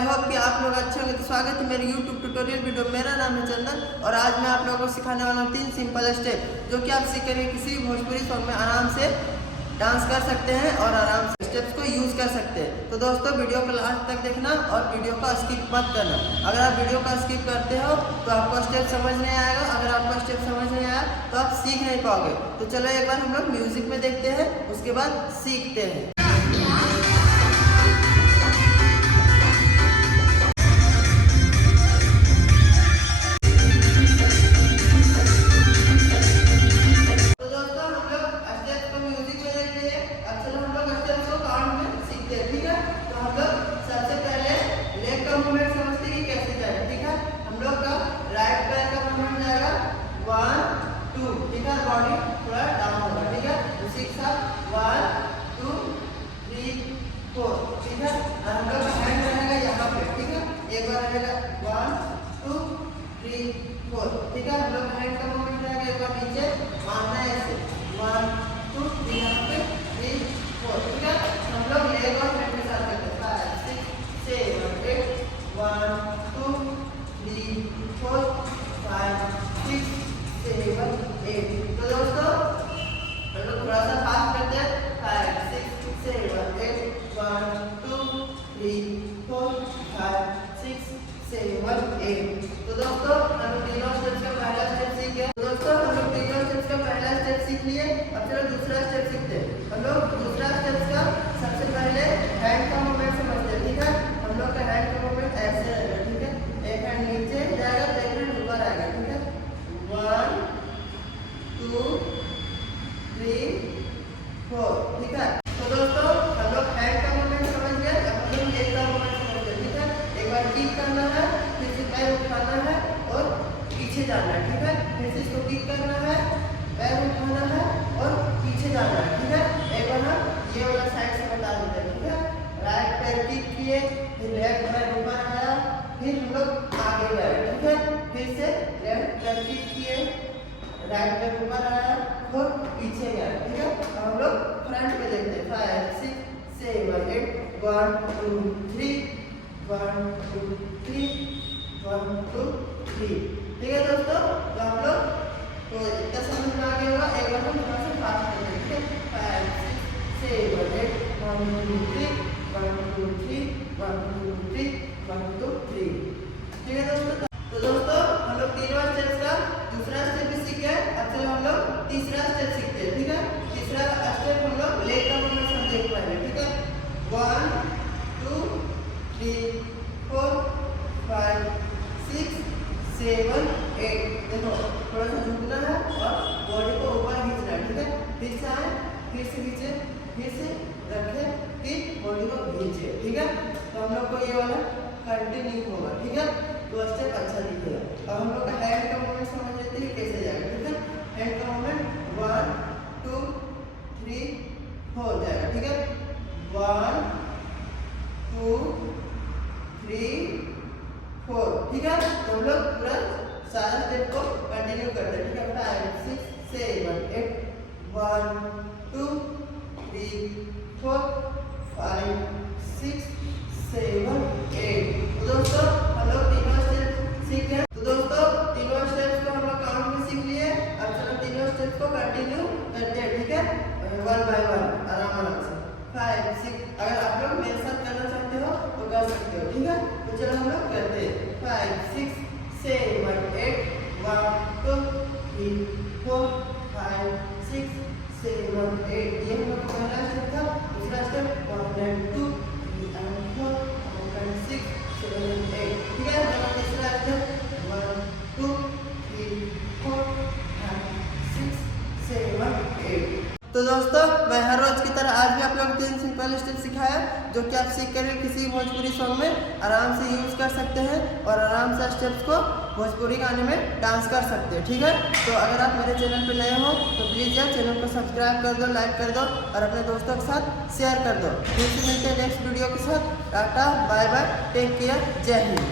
I hope कि आप लोग अच्छे होंगे। तो स्वागत है मेरे यूट्यूब ट्यूटोरियल वीडियो। मेरा नाम है चंदन और आज मैं आप लोगों को सिखाने वाला हूँ 3 सिंपल स्टेप जो कि आप सीख कर किसी भी भोजपुरी सॉन्ग में आराम से डांस कर सकते हैं और आराम से स्टेप्स को यूज़ कर सकते हैं। तो दोस्तों वीडियो को लास्ट तक देखना और वीडियो का स्किप मत करना। अगर आप वीडियो का स्किप करते हो तो आपको स्टेप समझ नहीं आएगा। अगर आपको स्टेप समझ नहीं आया तो आप सीख नहीं पाओगे। तो चलो एक बार हम लोग म्यूजिक में देखते हैं, उसके बाद सीखते हैं। बॉडी थोड़ा डाउन होगा, ठीक है। उसी के साथ 1 2 3 4, ठीक है। और हम लोग हैंड रहेगा यहाँ पे, ठीक है। एक बार रहेगा 1 2 3 4, ठीक है। हम लोग हैंड का मूवमेंट रहेगा, एक बार नीचे मारना है ऐसे 1 2 3 यहाँ पे 3 4, ठीक है। हम लोग लेग और हैंड के साथ करते हैं 5 6 7 8 1 2 3 4 5 6 7 8। तो दोस्तों हम लोग थोड़ा सा फास्ट करते हैं 5 6 7 8 1 2 3 4 5 6 7 8। तो दोस्तों हम लोग तीनों स्टेप्स का पहला स्टेप सीख गए। दोस्तों हम लोग तीनों स्टेप्स का पहला स्टेप सीख लिए। अब चलो दूसरा स्टेप सीखते हैं। हम लोग दूसरा स्टेप्स का सबसे पहले हैंड का मूवमेंट समझते हैं, ठीक है। हम लोग का हैंड का मूवमेंट ऐसे रहेगा, ठीक है। एक हैंड नीचे जाएगा तो एक हैंड ऊपर आएगा, ठीक है। 1 2 3 4, ठीक है। तो दोस्तों हम लोग हैंड का मूवमेंट समझ गए। अब हम लोग लेग का मूवमेंट समझ गए, ठीक है। एक बार किक करना है, फिर से पैर उठाना है और पीछे जाना है, ठीक है। फिर से इसको किक करना है, पैर उठाना है और पीछे जाना है, ठीक है। एक बार हम ये वाला साइड से बता देते हैं, ठीक है। राइट पैर किक किए, फिर लेफ्ट पैर ऊपर आया, फिर हम लोग आगे गए, ठीक है। फिर से लेफ्ट पैर किक किए, राइट पैर ऊपर आया और पीछे गया, ठीक है। अब हम लोग फ्रंट पे देखते हैं 5 6 7 8 1 2 3 1 2 3 1 2 3, ठीक है दोस्तों। तो हम लोग तो इतना समझ में आ गया होगा। एक बार हम थोड़ा सा फास्ट करते हैं, ठीक है। 5 6 7 8 1 2 3 1 2 3 1 2 3 1 2 3, ठीक है दोस्तों। तो दोस्तों हम लोग तीनों स्टेप्स का दूसरा स्टेप भी सीख गए। अब चलो हम लोग तीसरा स्टेप सीखते हैं, ठीक है। तीसरा स्टेप हम लोग लेग का मूवमेंट समझे पहले, ठीक है। 1 2 3 4 5 6 7 8। देखो थोड़ा सा झुकना है और बॉडी को ऊपर खींचना है, ठीक है। फिर से आए, फिर से खींचे, फिर से रखे, फिर बॉडी को खींचे, ठीक है। तो हम लोग को ये वाला कंटिन्यू होगा, ठीक है। तो स्टेप अच्छा दिखेगा। अब हम लोग का हैंड का मूवमेंट समझ लेते हैं कैसे जाएगा, ठीक है। हैंड का मूवमेंट 1 2 3 4 जाएगा, ठीक है। 1 2 3 4, ठीक है। तो हम लोग पूरा सारा स्टेप को कंटिन्यू करते हैं, ठीक है। 5 6 7 8 1 2 3 4 5 6 7 8। तो दोस्तों हम लोग तीनों स्टेप सीख गए। तो दोस्तों तीनों स्टेप्स को हम लोग काउंट में सीख लिए। अब चलो तीनों स्टेप्स को कंटिन्यू करते हैं, ठीक है। 1 बाय 1 आराम से 5 6। अगर आप लोग मेरे साथ करना चाहते हो तो कर सकते हो, ठीक है। तो चलो हम लोग करते हैं 5 6 7 8 1 2 3 4 5 6 7 8। ये हम लोग का पहला स्टेप था। दूसरा स्टेप 1 and 2 3 and 4 5 6 7 8, ठीक है। हमारा तीसरा स्टेप 1 2 3 4 5 6 7 8। तो दोस्तों मैं हर रोज की तरह आज भी आप लोग 3 सिंपल स्टेप सिखाया जो कि आप सीख कर किसी भोजपुरी सॉन्ग में आराम से यूज़ कर सकते हैं और आराम से स्टेप्स को भोजपुरी गाने में डांस कर सकते हैं, ठीक है। तो अगर आप मेरे चैनल पर नए हो तो प्लीज़ यार चैनल को सब्सक्राइब कर दो, लाइक कर दो और अपने दोस्तों के साथ शेयर कर दो। फिर से मिलते हैं नेक्स्ट वीडियो के साथ। Tata bye bye, take care, Jai Hind.